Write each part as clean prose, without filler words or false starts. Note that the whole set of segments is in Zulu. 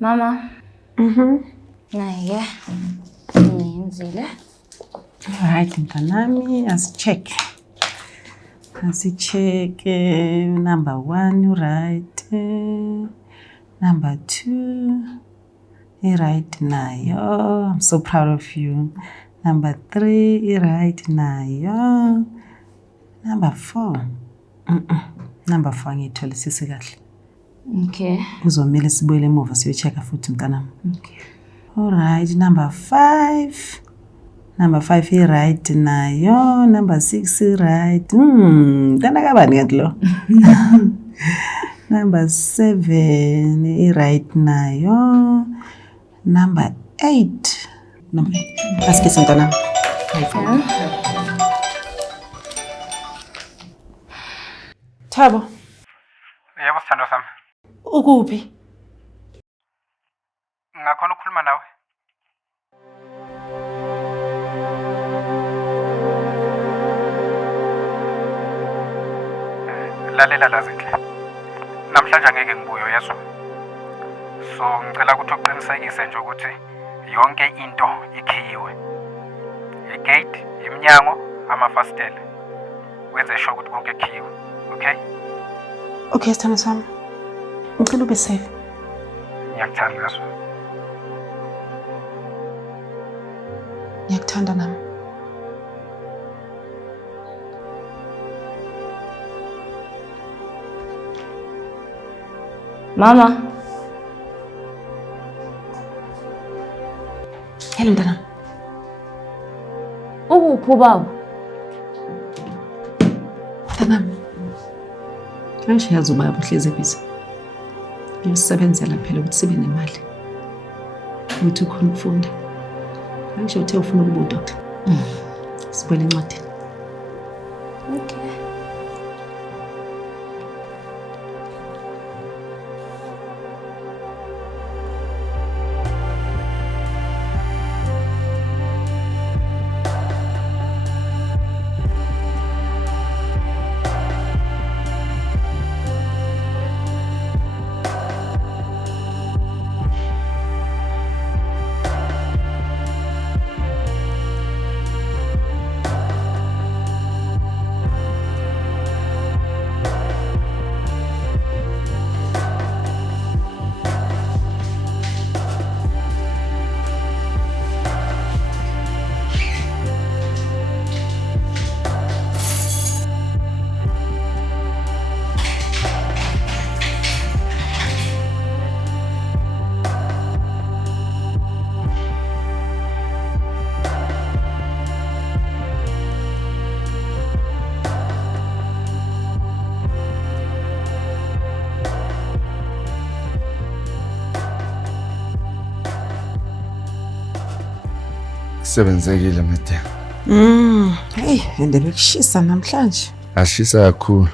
Mama. Naye. Ngiyenzile. Alright, mntanami, asicheck. Asicheck number 1 right. Number 2 right nayo. I'm so proud of you. Number 3 right nayo. Number 4. Number 4 ngiyitholisise kahle. Okay. Uzomela sibuyele emuva siyochecka futhi mntanami. Okay. Alright, number 5. Number 5 right nayo. Number 6 right. Tana kabani kanti lo? Number 7 right nayo. Number 8. Asikise mntanami. Thabo. Yebo sithando sami. Ukuphi? Ngakhona ukukhuluma nawe. Lalela lazinhle. Namhlanje ngeke ngibuye yezwa. So ngicela ukuthi uqinisekise nje ukuthi yonke into ikhiyiwe. Igate, iminyango, amafasitela. Wenze sure ukuthi konke kukhiyiwe. Okay? Okay, sithando sami. Ngicela ube safe. Ngiyakuthanda yezwa. Ngiyakuthanda nami. Mama. Hello mntana. Ukuphi baba? Mntanami. Kangishiyazi ubaba uhleze busy. Ngiyosebenzela phela ukuthi sibe nemali. Uthi ukhona ukufunda. Angisho uthe ufuna ukuba udoctor. Sibele incwadi. Okay. Sebenzekile mate. Hey, ende bekushisa namhlanje. Ashisa kakhulu.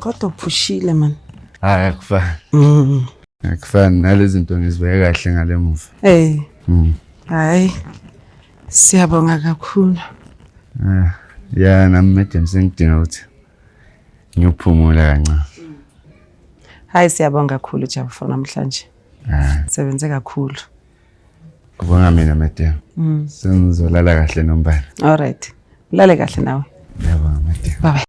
Kodwa uphushile man. Hayi akufani. Akufani nalezi zinto ngizibeka kahle ngalemuva. Hey. Hayi. Siyabonga kakhulu. Ya nami mate sengidinga ukuthi ngiyophumula kancane. Hayi siyabonga kakhulu Jabu for namhlanje. Sebenze kakhulu. Kubonga mina mate. Sengizolala kahle nombani. All right. Lale kahle nawe. Yabonga mate. Bye bye.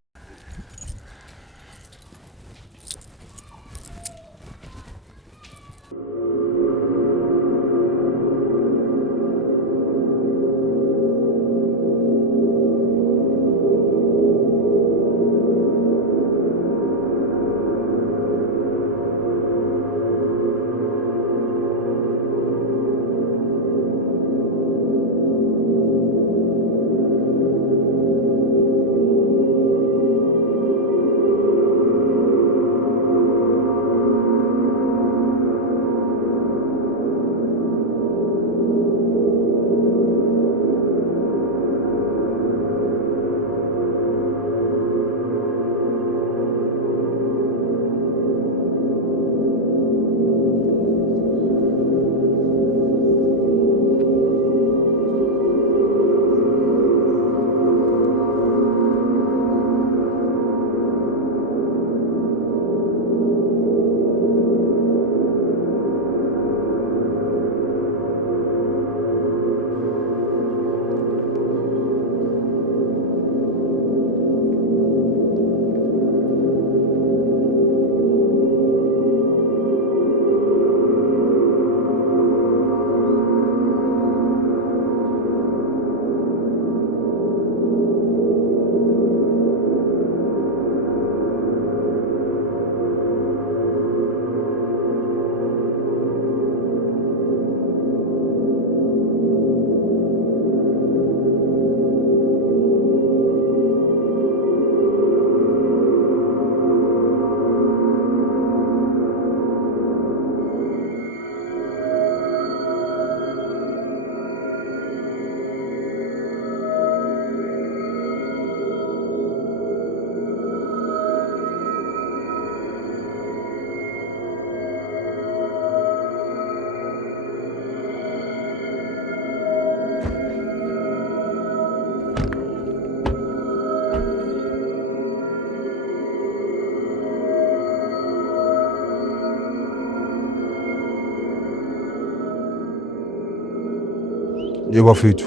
ye bafethu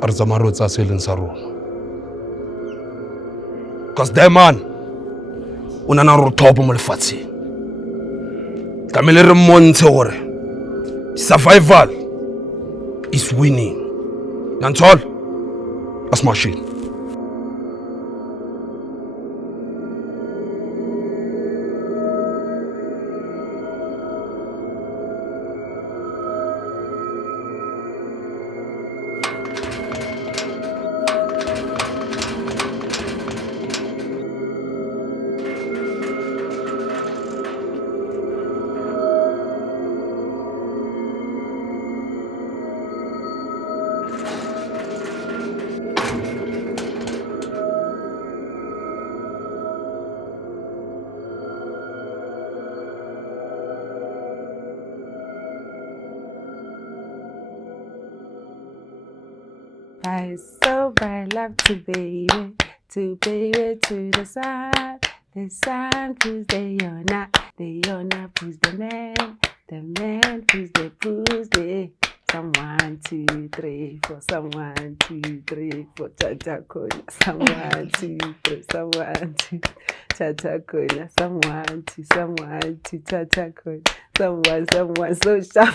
a re tsamaya re tsa se leng sa rona because that man o nana re top mo lefatsheng tlamele re mmontshe gore survival is winning that's all as machine. I so bright, love to baby, to the sun proves they are not, proves the man proves the, someone, 2, 3, 4, someone, 2, 3, 4, cha-cha corner, someone, 2, 3, someone, 2, cha-cha corner, someone, 2, cha-cha corner, someone, so sharp.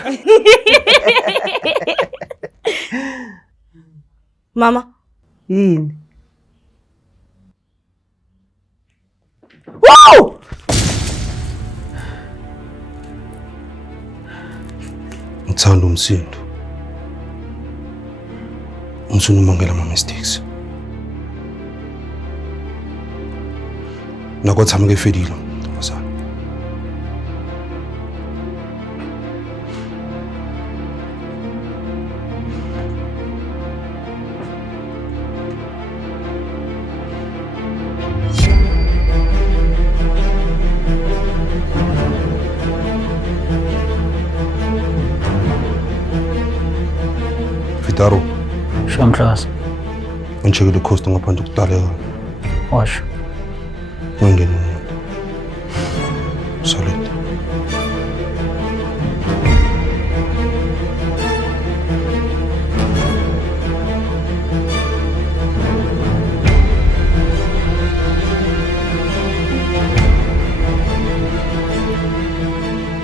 Mama. Yini? Wow! Ngithanda umsindo. Umsindo umangela ama mistakes. Nakothameke fedilo, ntombazana. Vitaro, Shamras, ngishekele coast ngaphandle kutaleka. washo. Ungene umuntu. Solid.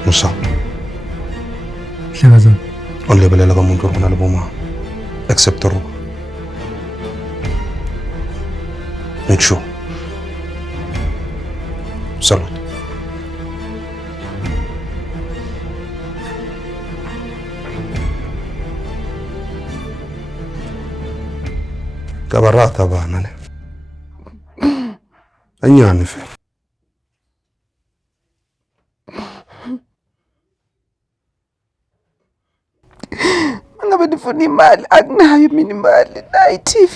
Musa, Hlekazana. ulebelela kamuntu orona le boma. Except Ro. Make sure. Salute. Kabarata bana le. Anyane fe. Ngabe ndifuna imali, akunayo mina imali, nayi TV.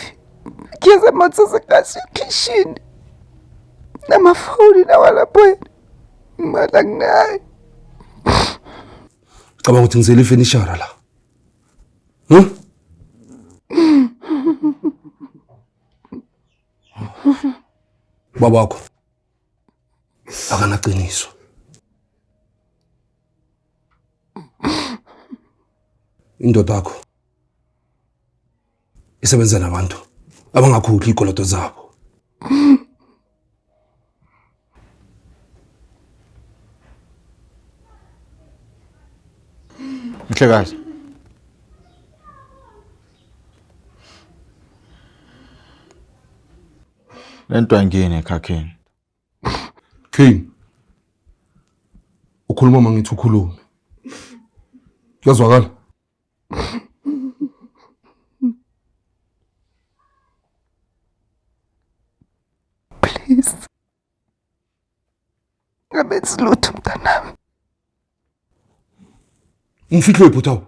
Ngiyeza amathuba kasi kitchen. Namafoni nawalapho. Imali akunayo. Cabanga ukuthi ngizele ifenishara la. Babakho akanaqiniso. Indoda yakho isebenza nabantu abangakhuphi ikoloto zabo. Mhlekazi. Lento angene ekhakheni. King. Ukhuluma mangithi ukhuluma. Kuyazwakala? Please. Ngabenzi lutho mntanami. Umfihle wephuthabo.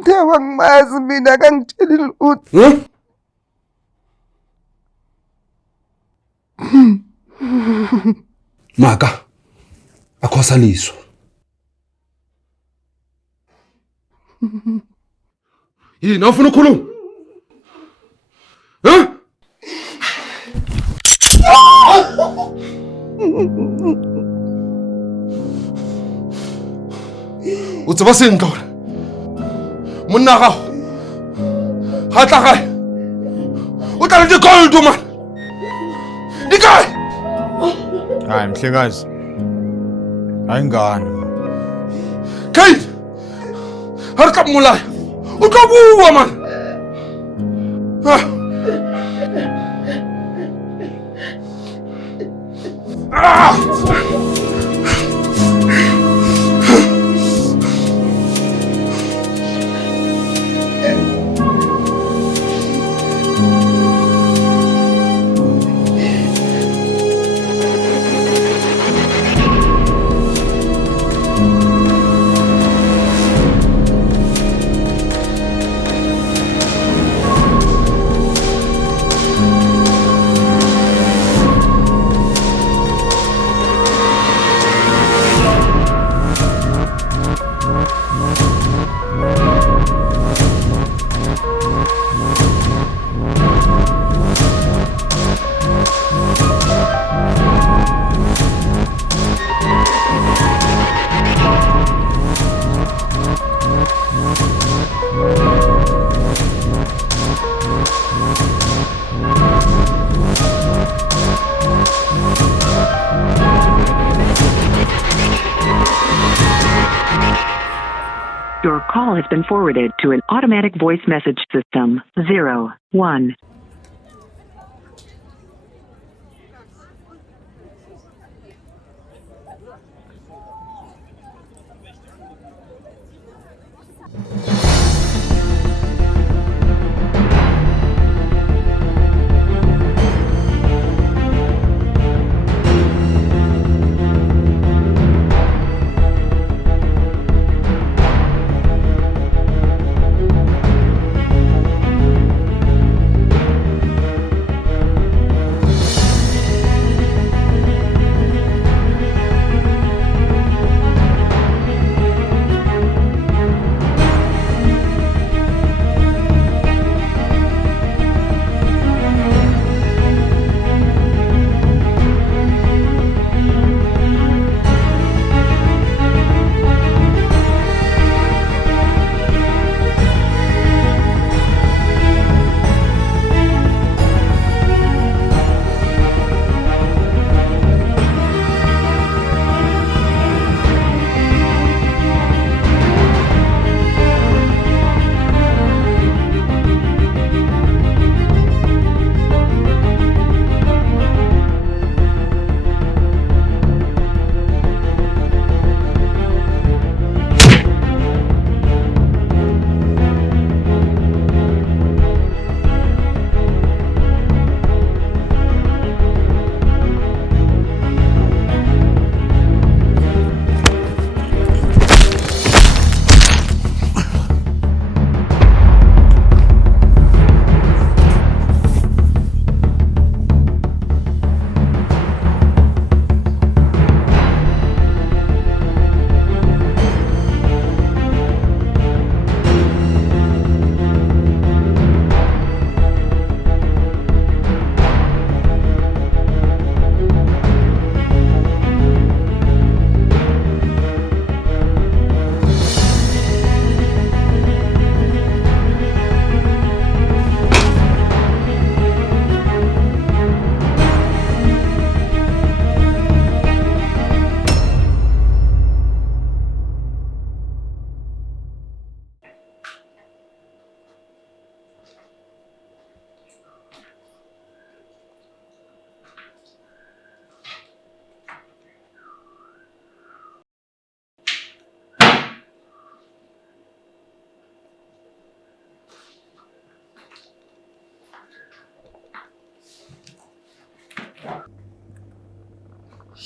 Ndewa ngimazi mina akangitsheli lutho. Maka akhosaliso. Yini awufuna ukukhuluma? O tseba seng ka hore monna gago ga tla gae o tla le di-gold man di kae? Hayi mhlekazi. Ayingane. Kate ha re tla mmolaya o tlo bua man. Your call has been forwarded to an automatic voice message system. 01.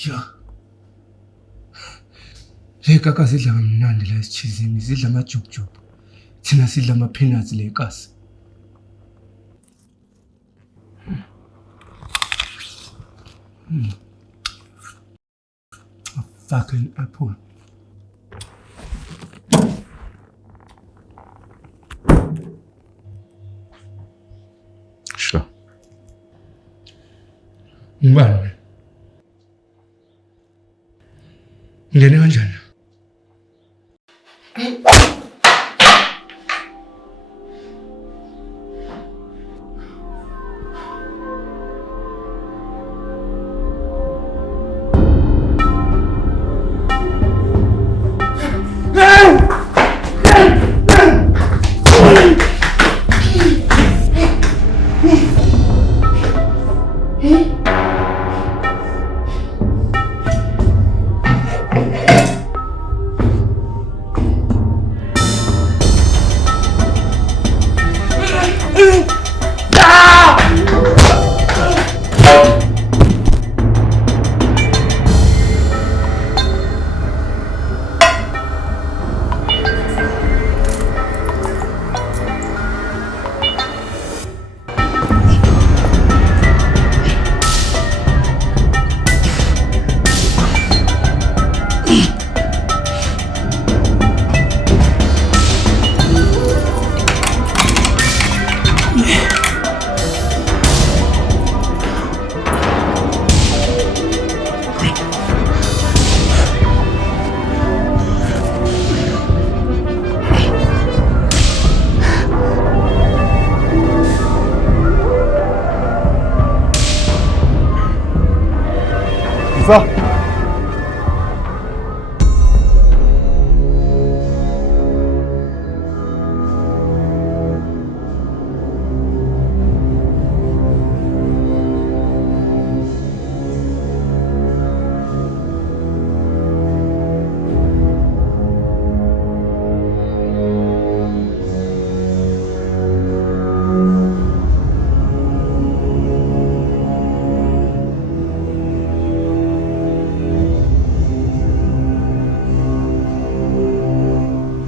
Ya. Le kaka sidla ngamnandi la esichizini, sidla amajukujuku. Thina sidla ama-peanuts le kasi. A fucking apple. Sure. Ngibani? Ngene kanjani? Sir.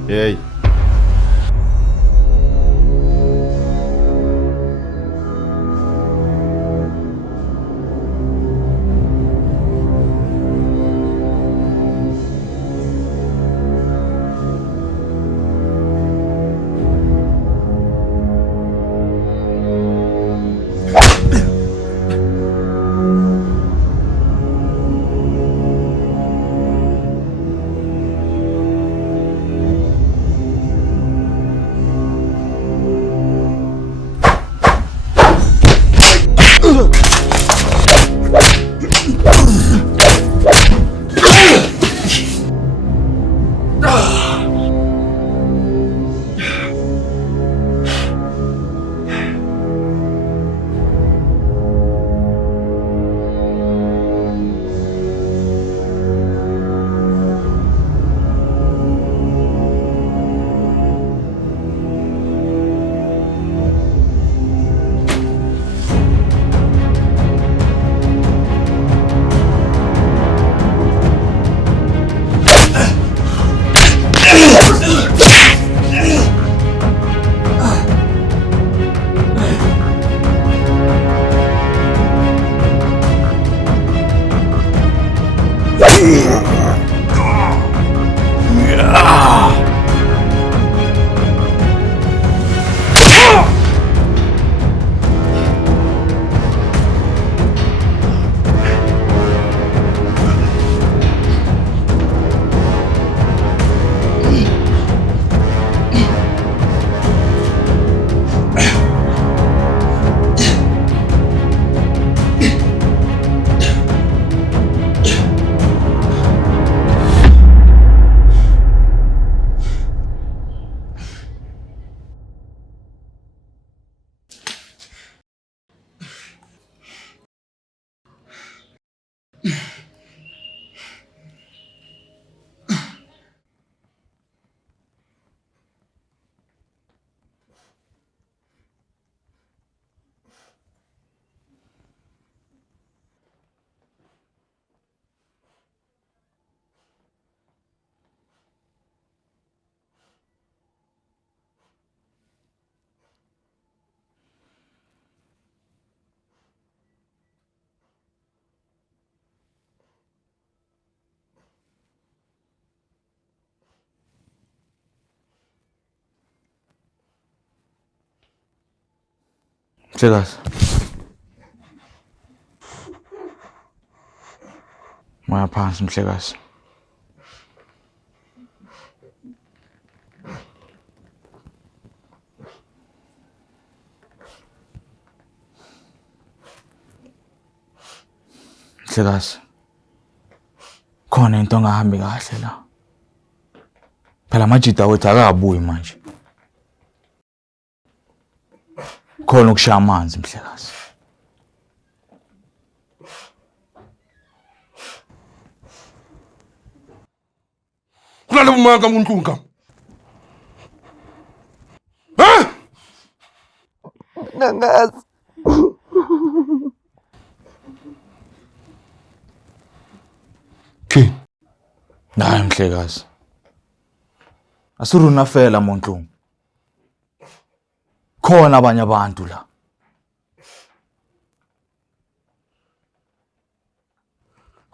Hey. Mhlekazi. Moya phansi mhlekazi. Mhlekazi. Khona into engahambi kahle la. Phela amajita wethu akabuyi manje. Khona ukushaya amanzi mhlekazi. Kulala umanga uNtunga. Ha? Nangazi. Ke. Hayi mhlekazi. Asiruna fela Montlungu. Khona abanye abantu la.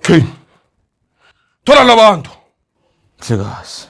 Ke. Thola labantu. Mhlekazi.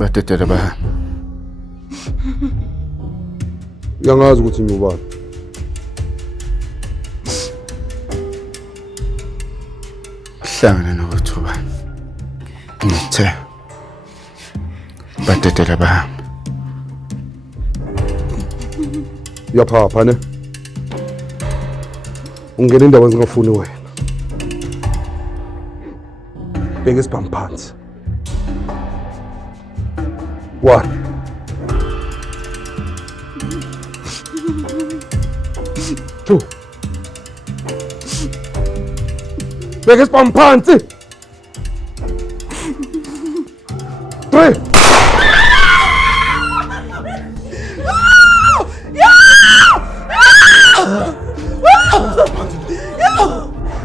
Batetela bahambe. Uyangazi ukuthi ngiyubani. Hlangana nokuthuba. Ngithe. Batetela bahambe. Uyaphapha ne? Ungena indawo ezingafuni wena. Bheka isibhamu phansi. 1. Two. Bheka isibhamu phansi. 3.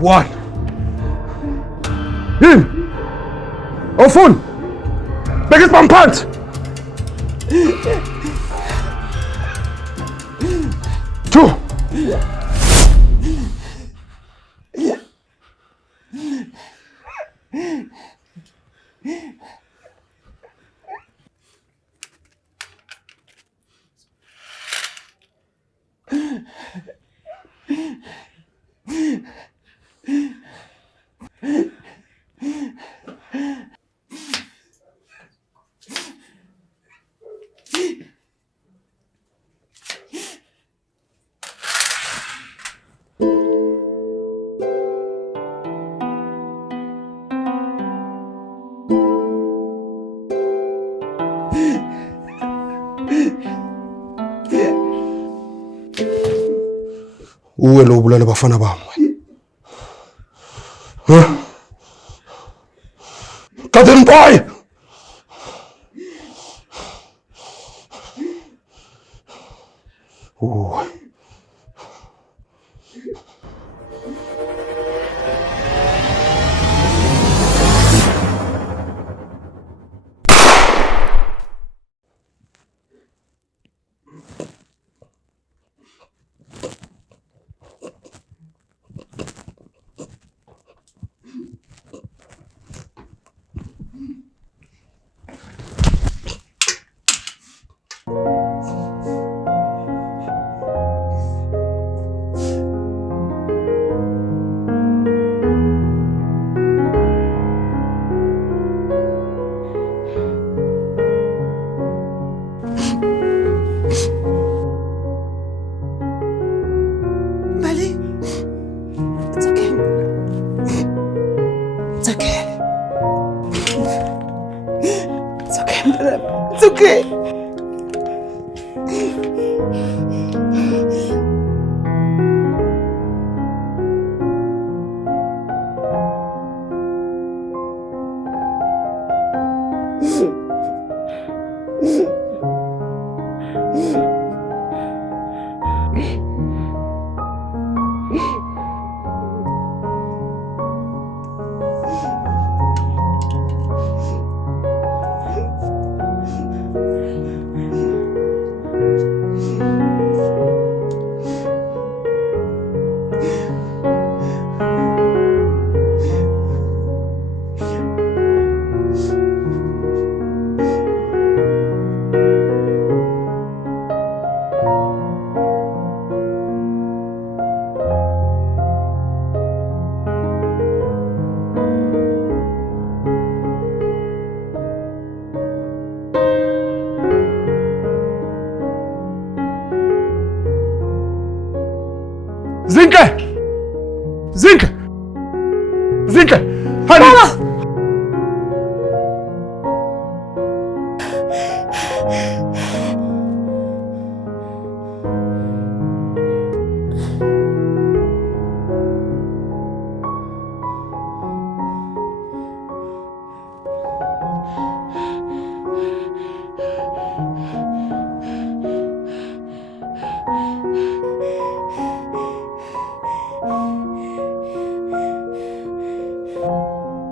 One. In. Ofun. Bheka isibhamu phansi. 2. Uwe lo bulala bafana bami. Huh? Garden boy! Uwe. It's okay. Zinke! Zinke! Zinke!